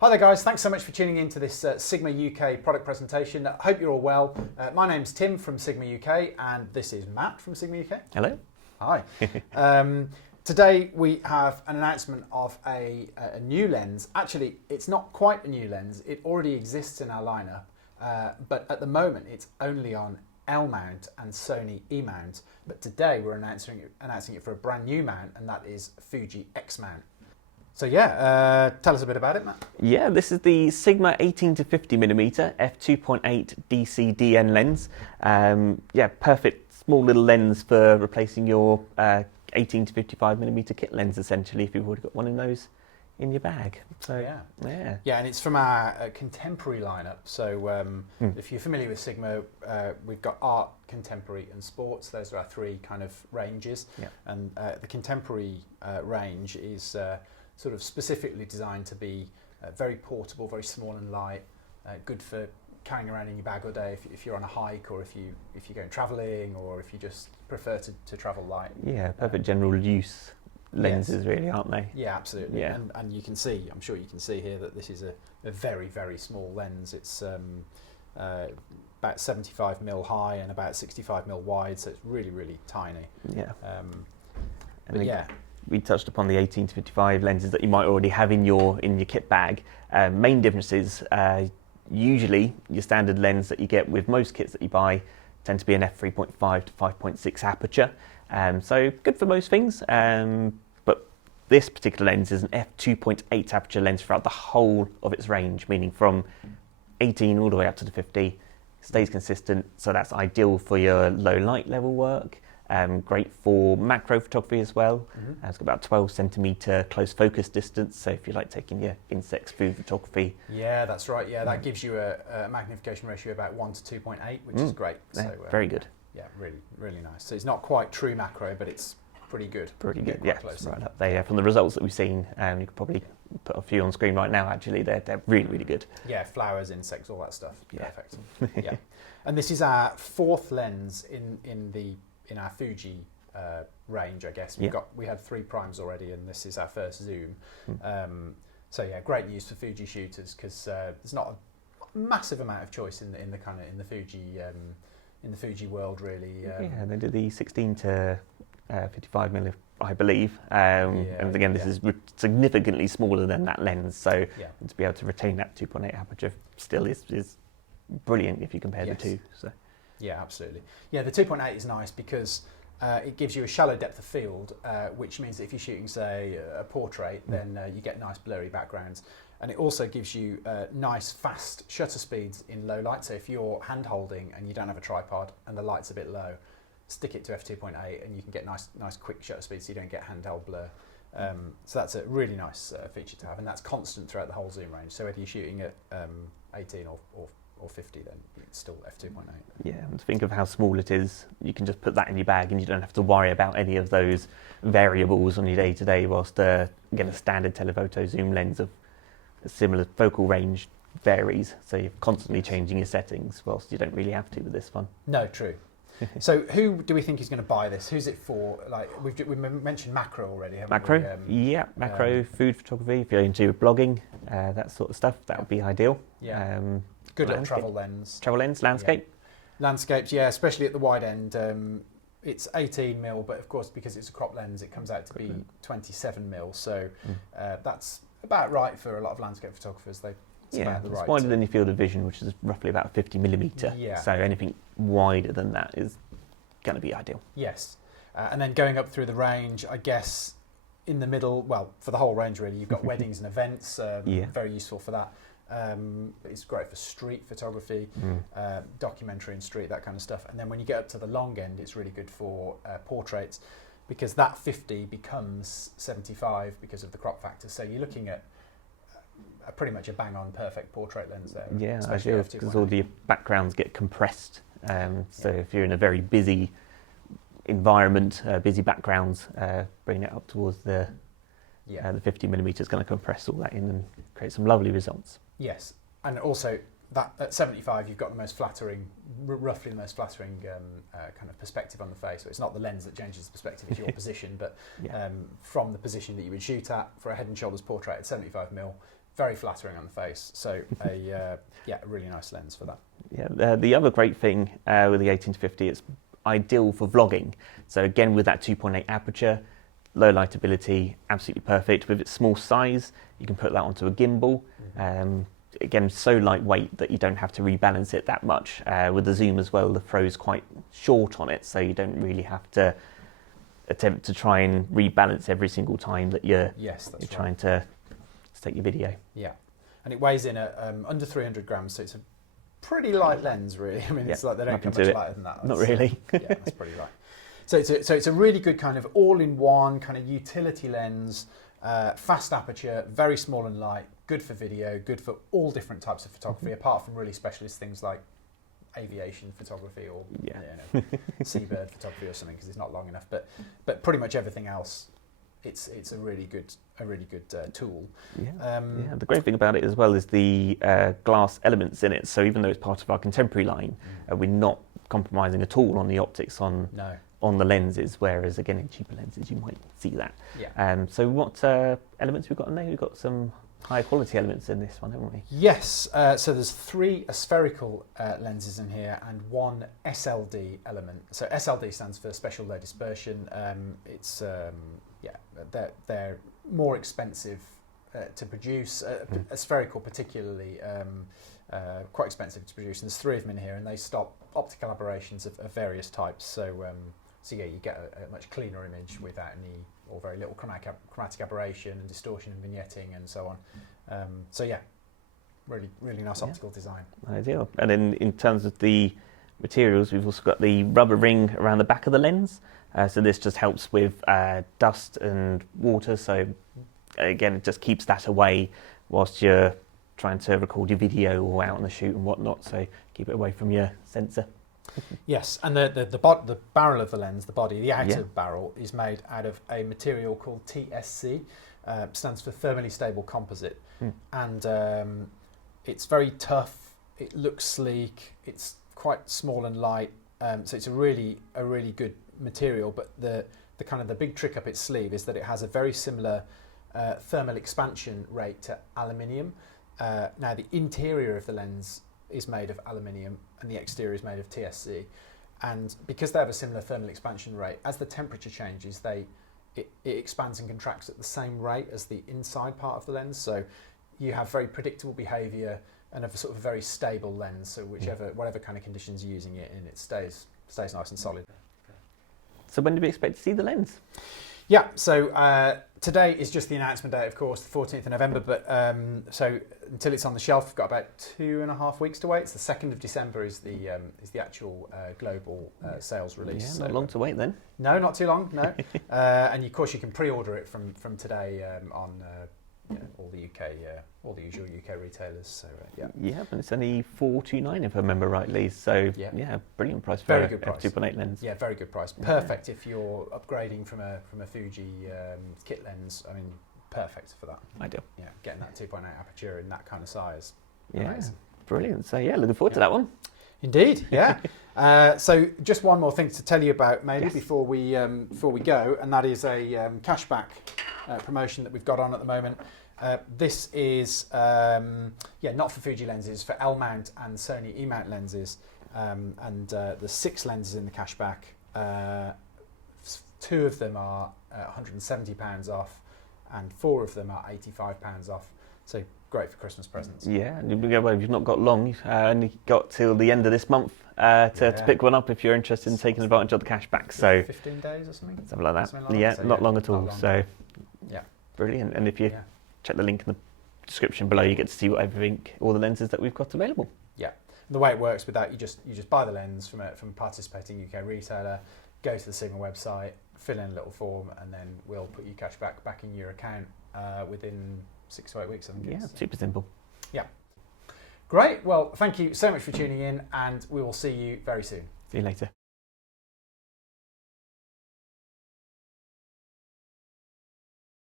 Hi there guys, thanks so much for tuning in to this Sigma UK product presentation. I hope you're all well. My name's Tim from Sigma UK and this is Matt from Sigma UK. Hello. Hi. Today we have an announcement of a new lens. Actually, it's not quite a new lens, it already exists in our lineup, but at the moment it's only on L mount and Sony E mount. But today we're announcing it for a brand new mount, and that is Fuji X Mount. So yeah, tell us a bit about it, Matt. Yeah, this is the Sigma 18 to 50mm F2.8 DC DN lens. Yeah, perfect small little lens for replacing your 18 to 55mm kit lens, essentially, if you've already got one of those in your bag. So yeah, and it's from our contemporary lineup. So if you're familiar with Sigma, we've got art, contemporary, and sports. Those are our three kind of ranges. Yeah. And the contemporary range is sort of specifically designed to be very portable, very small and light, good for carrying around in your bag all day if you're on a hike, or if you're going travelling, or if you just prefer to travel light. Yeah, perfect general use lenses, really, aren't they? Yeah, absolutely. Yeah. And you can see, I'm sure you can see here, that this is a very, very small lens. It's about 75mm high and about 65mm wide, so it's really, really tiny. Yeah. But yeah. We touched upon the 18 to 55 lenses that you might already have in your kit bag. Main differences, usually your standard lens that you get with most kits that you buy tend to be an f3.5 to 5.6 aperture. So good for most things, but this particular lens is an f2.8 aperture lens throughout the whole of its range, meaning from 18 all the way up to the 50. Stays consistent, so that's ideal for your low light level work. Great for macro photography as well. It's got about 12cm close focus distance, so if you like taking your insects, food photography. Yeah, that's right. Yeah, that gives you a magnification ratio about 1 to 2.8, which is great. So, very good. Yeah, really, really nice. So it's not quite true macro, but it's pretty good. Pretty good, yeah. Right up there. Yeah, from the results that we've seen, you could probably put a few on screen right now. Actually, they're really, really good. Yeah, flowers, insects, all that stuff. Yeah. Perfect. Yeah, and this is our fourth lens in our Fuji range, I guess. We had 3 primes already, and this is our first zoom. So yeah, great news for Fuji shooters, because there's not a massive amount of choice in the Fuji world, really. Yeah, they did the 16 to 55mm, I believe, and again, this is significantly smaller than that lens. So to be able to retain that 2.8 aperture still is brilliant if you compare the two. So. Yeah, absolutely. Yeah, the 2.8 is nice because it gives you a shallow depth of field, which means that if you're shooting, say, a portrait, then you get nice blurry backgrounds. And it also gives you nice, fast shutter speeds in low light. So if you're hand-holding and you don't have a tripod and the light's a bit low, stick it to f2.8 and you can get nice quick shutter speeds, so you don't get handheld blur. So that's a really nice feature to have, and that's constant throughout the whole zoom range. So whether you're shooting at 18 or 50, then it's still f2.8. Yeah, and think of how small it is. You can just put that in your bag and you don't have to worry about any of those variables on your day-to-day, whilst again, a standard telephoto zoom lens of a similar focal range varies, so you're constantly changing your settings, whilst you don't really have to with this one. No, true. So who do we think is going to buy this? Who's it for? Like we mentioned macro already, haven't macro, we? Yeah, macro, food photography, if you're into blogging, that sort of stuff, that would be ideal. Yeah. Good little travel lens. Travel lens, landscape? Yeah. Landscapes, yeah, especially at the wide end. It's 18mm, but of course, because it's a crop lens, it comes out to be 27mm. So that's about right for a lot of landscape photographers. It's wider than your field of vision, which is roughly about 50mm. Yeah. So anything wider than that is going to be ideal. Yes. And then going up through the range, I guess in the middle, well, for the whole range really, you've got weddings and events, very useful for that. It's great for street photography, documentary and street, that kind of stuff. And then when you get up to the long end, it's really good for portraits, because that 50 becomes 75 because of the crop factor. So you're looking at pretty much a bang-on perfect portrait lens there. Yeah, ideal, because all the backgrounds get compressed. So if you're in a very busy environment, busy backgrounds, bring it up towards the 50mm is going to compress all that in and create some lovely results. Yes, and also that at 75 you've got the most flattering, roughly the most flattering kind of perspective on the face. So it's not the lens that changes the perspective, it's your position, but from the position that you would shoot at for a head and shoulders portrait at 75mm, very flattering on the face. So a really nice lens for that. Yeah, the other great thing with the 18-50, it's ideal for vlogging. So again, with that 2.8 aperture, low lightability, absolutely perfect. With its small size, you can put that onto a gimbal. Again, so lightweight that you don't have to rebalance it that much. With the zoom as well, the throw's quite short on it, so you don't really have to attempt to try and rebalance every single time that you're trying to take your video. Yeah, and it weighs in at under 300 grams, so it's a pretty light lens, really. I mean, it's like they don't get much lighter than that. Not really. Yeah, that's pretty light. So it's a really good kind of all-in-one kind of utility lens, fast aperture, very small and light, good for video, good for all different types of photography, apart from really specialist things like aviation photography or seabird photography or something, because it's not long enough. But pretty much everything else, it's a really good tool. The great thing about it as well is the glass elements in it. So even though it's part of our contemporary line, we're not compromising at all on the optics on the lenses, whereas again in cheaper lenses you might see that. So what elements we've got in there? We've got some high quality elements in this one, haven't we? Yes, so there's 3 spherical lenses in here and 1 SLD element. So SLD stands for special low dispersion. It's they're more expensive to produce. A spherical particularly quite expensive to produce, and there's 3 of them in here, and they stop optical aberrations of various types. So you get a much cleaner image without any or very little chromatic aberration and distortion and vignetting and so on. Really nice optical design. Ideal. And then in terms of the materials, we've also got the rubber ring around the back of the lens. So this just helps with dust and water. So again, it just keeps that away whilst you're trying to record your video or out on the shoot and whatnot. So keep it away from your sensor. Yes, and the barrel of the lens, the body, the outer barrel, is made out of a material called TSC, stands for thermally stable composite, and it's very tough. It looks sleek. It's quite small and light, so it's a really good material. But the kind of the big trick up its sleeve is that it has a very similar thermal expansion rate to aluminium. Now the interior of the lens is made of aluminium and the exterior is made of TSC, and because they have a similar thermal expansion rate, as the temperature changes it expands and contracts at the same rate as the inside part of the lens, so you have very predictable behaviour and a sort of very stable lens, so whatever kind of conditions you're using it in, it stays nice and solid. So when do we expect to see the lens? Yeah, so today is just the announcement date, of course, the 14th of November, but so until it's on the shelf, we've got about 2.5 weeks to wait. It's the 2nd of December is the actual global sales release. Yeah, so, not long to wait then. No, not too long, no. And of course you can pre-order it from today on all the usual UK retailers. So but it's only $429 if I remember rightly. So brilliant price for a 2.8 lens. Yeah, very good price. Perfect if you're upgrading from a Fuji kit lens. I mean, perfect for that. Ideal. Yeah, getting that 2.8 aperture in that kind of size. Yeah, amazing. Brilliant. So looking forward to that one. Indeed, yeah. So just one more thing to tell you about, maybe before we go, and that is a cashback promotion that we've got on at the moment. This is not for Fuji lenses, for L mount and Sony E mount lenses, and there's 6 lenses in the cashback. 2 of them are £170 off, and 4 of them are £85 off. So great for Christmas presents. Yeah, and you've not got long. You've only got till the end of this month to pick one up if you're interested in taking advantage of the cashback. So 15 days or something? Something like that. So not long at all. So brilliant. And if you check the link in the description below, you get to see all the lenses that we've got available. Yeah. The way it works with that, you just buy the lens from a participating UK retailer, go to the Sigma website, fill in a little form, and then we'll put your cashback back in your account within 6 to 8 weeks, I think. Yeah, super simple. Yeah. Great. Well, thank you so much for tuning in, and we will see you very soon. See you later.